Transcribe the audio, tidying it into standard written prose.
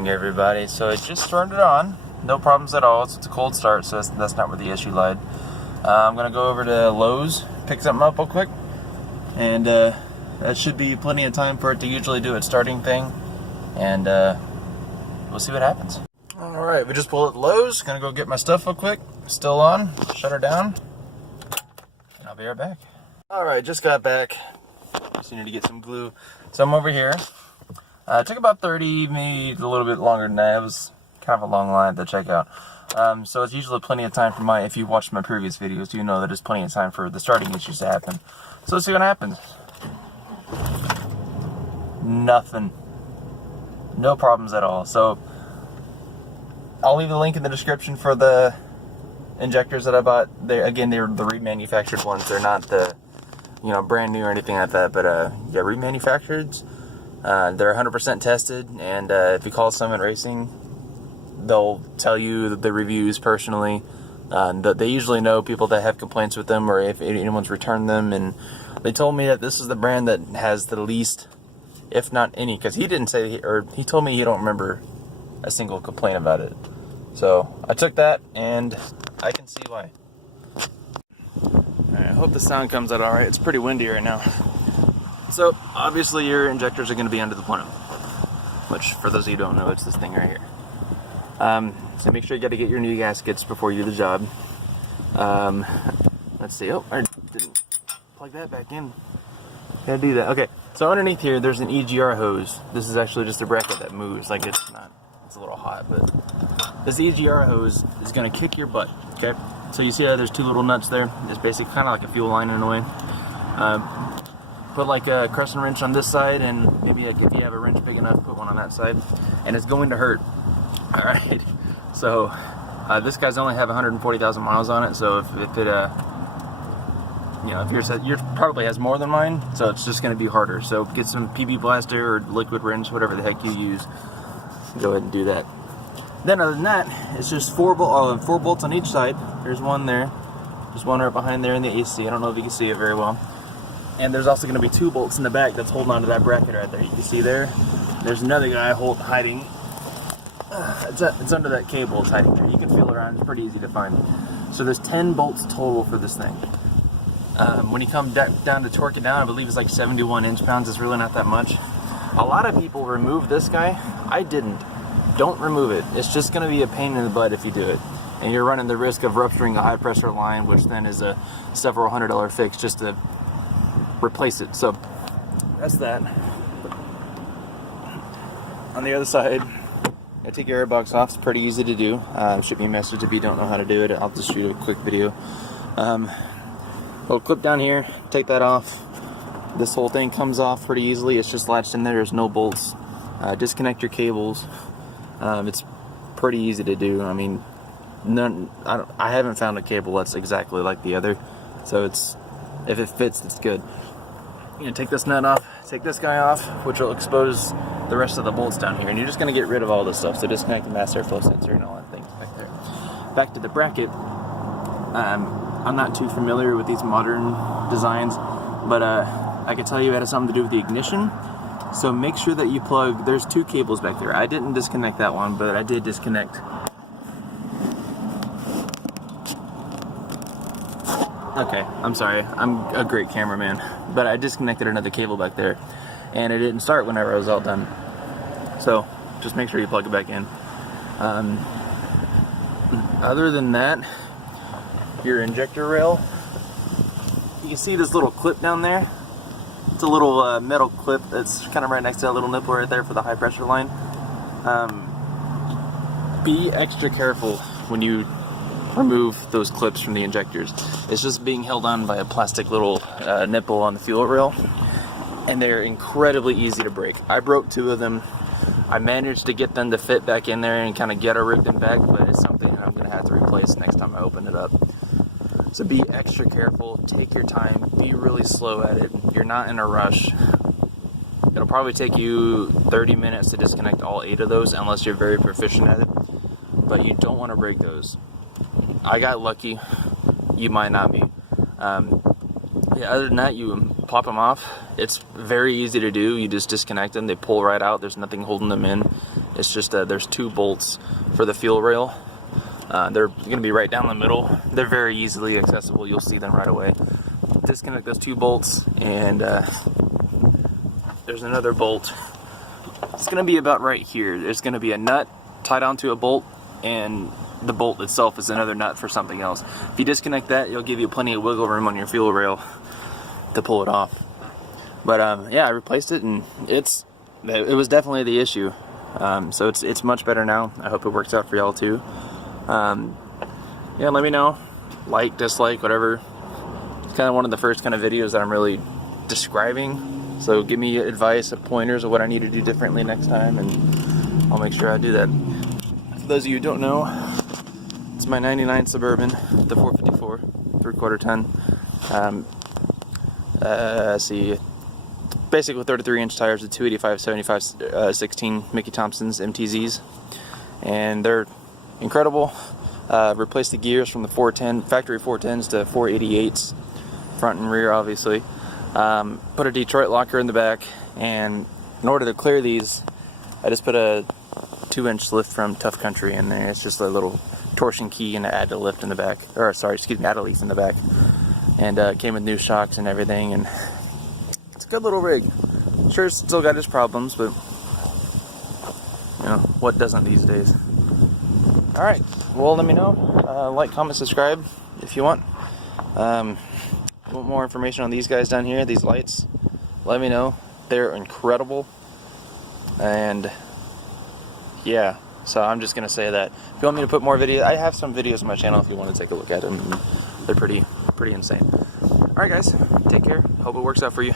morning, everybody. So it just turned it on. No problems at all. It's a cold start, so that's not where the issue lied. I'm going to go over to Lowe's, pick something up real quick. And that should be plenty of time for it to usually do its starting thing. And we'll see what happens. Alright, we just pulled at Lowe's. Gonna go get my stuff real quick. Still on. Shut her down. And I'll be right back. Alright, just got back. Just needed to get some glue. So I'm over here. It took about 30, maybe a little bit longer than that. It was kind of a long line to check out. So it's usually plenty of time for if you watched my previous videos, you know that there's plenty of time for the starting issues to happen. So let's see what happens. Nothing. No problems at all. So I'll leave a link in the description for the injectors that I bought. They're the remanufactured ones. They're not the brand new or anything like that, but yeah, remanufactured. They're 100% tested, and if you call Summit Racing, they'll tell you the reviews personally. They usually know people that have complaints with them, or if anyone's returned them, and they told me that this is the brand that has the least, if not any, because he didn't say, or he told me he don't remember a single complaint about it. So I took that, and I can see why. Alright, I hope the sound comes out alright. It's pretty windy right now. So obviously your injectors are going to be under the plenum, which for those of you who don't know, it's this thing right here. So make sure you got to get your new gaskets before you do the job. Let's see. Oh, I didn't plug that back in. Gotta do that. Okay, so underneath here there's an EGR hose. This is actually just a bracket that moves. Like it's a little hot, but this EGR hose is going to kick your butt. Okay, so you see how there's two little nuts there? It's basically kind of like a fuel line in a way. Put like a crescent wrench on this side, and maybe if you have a wrench big enough, put one on that side, and it's going to hurt. All right. So this guy's only have 140,000 miles on it. So if yours probably has more than mine, so it's just going to be harder. So get some PB blaster or liquid wrench, whatever the heck you use. Go ahead and do that. Then other than that, it's just four bolts on each side. There's one there. There's one right behind there in the AC. I don't know if you can see it very well. And there's also going to be two bolts in the back that's holding onto that bracket right there. You can see there. There's another guy hiding. It's under that cable. It's hiding there. You can feel it around. It's pretty easy to find. So there's 10 bolts total for this thing. When you come down to torque it down, I believe it's like 71 inch-pounds. It's really not that much. A lot of people remove this guy. I didn't. Don't remove it. It's just going to be a pain in the butt if you do it. And you're running the risk of rupturing a high-pressure line, which then is a several $100 fix just to replace it. So that's that. On the other side, I take your airbox off. It's pretty easy to do. Shoot me a message if you don't know how to do it. I'll just shoot a quick video. Little clip down here, take that off. This whole thing comes off pretty easily. It's just latched in there. There's no bolts. Disconnect your cables. It's pretty easy to do. I mean, I haven't found a cable that's exactly like the other. So if it fits, it's good. You're gonna take this nut off, take this guy off, which will expose the rest of the bolts down here, and you're just gonna get rid of all this stuff. So disconnect the mass airflow sensor and all that things back there. Back to the bracket. I'm not too familiar with these modern designs, but I can tell you it has something to do with the ignition. So make sure that you plug. There's two cables back there. I didn't disconnect that one, but I did disconnect. Okay, I'm sorry. I'm a great cameraman, but I disconnected another cable back there, and it didn't start whenever I was all done. So just make sure you plug it back in. Other than that, your injector rail, you can see this little clip down there. It's a little metal clip that's kind of right next to that little nipple right there for the high pressure line. Be extra careful when you remove those clips from the injectors. It's just being held on by a plastic little nipple on the fuel rail, and they're incredibly easy to break. I broke two of them. I managed to get them to fit back in there and kind of ghetto rig them back, but it's something I'm going to have to replace next time I open it up. So be extra careful, take your time, be really slow at it. You're not in a rush. It'll probably take you 30 minutes to disconnect all 8 of those unless you're very proficient at it, but you don't want to break those. I got lucky, you might not be. Yeah, other than that, you pop them off. It's very easy to do. You just disconnect them. They pull right out. There's nothing holding them in. It's just there's 2 bolts for the fuel rail. They're going to be right down the middle. They're very easily accessible. You'll see them right away. Disconnect those 2 bolts, and there's another bolt. It's going to be about right here. There's going to be a nut tied onto a bolt, and the bolt itself is another nut for something else. If you disconnect that, it'll give you plenty of wiggle room on your fuel rail to pull it off. But yeah, I replaced it, and it was definitely the issue. So it's much better now. I hope it works out for y'all too. Yeah, let me know, like, dislike, whatever. It's kind of one of the first kind of videos that I'm really describing, so give me advice, pointers of what I need to do differently next time, and I'll make sure I do that. For those of you who don't know, it's my 99 Suburban, the 454 3/4 ton. Let's see, basically 33-inch tires with 285 75 16 Mickey Thompson's MTZs, and they're incredible. Replaced the gears from the 410 factory 410s to 488s, front and rear, obviously. Put a Detroit locker in the back, and in order to clear these, I just put a 2-inch lift from Tough Country in there. It's just a little torsion key and add a lift in the back, or sorry, excuse me, add a leaf in the back, and came with new shocks and everything, and it's a good little rig. Sure, it's still got its problems, but you know, what doesn't these days? Alright, well, let me know. Like, comment, subscribe if you want. Want more information on these guys down here, these lights? Let me know. They're incredible. And yeah, so I'm just gonna say that. If you want me to put more videos, I have some videos on my channel if you want to take a look at them. They're pretty insane. Alright guys, take care. Hope it works out for you.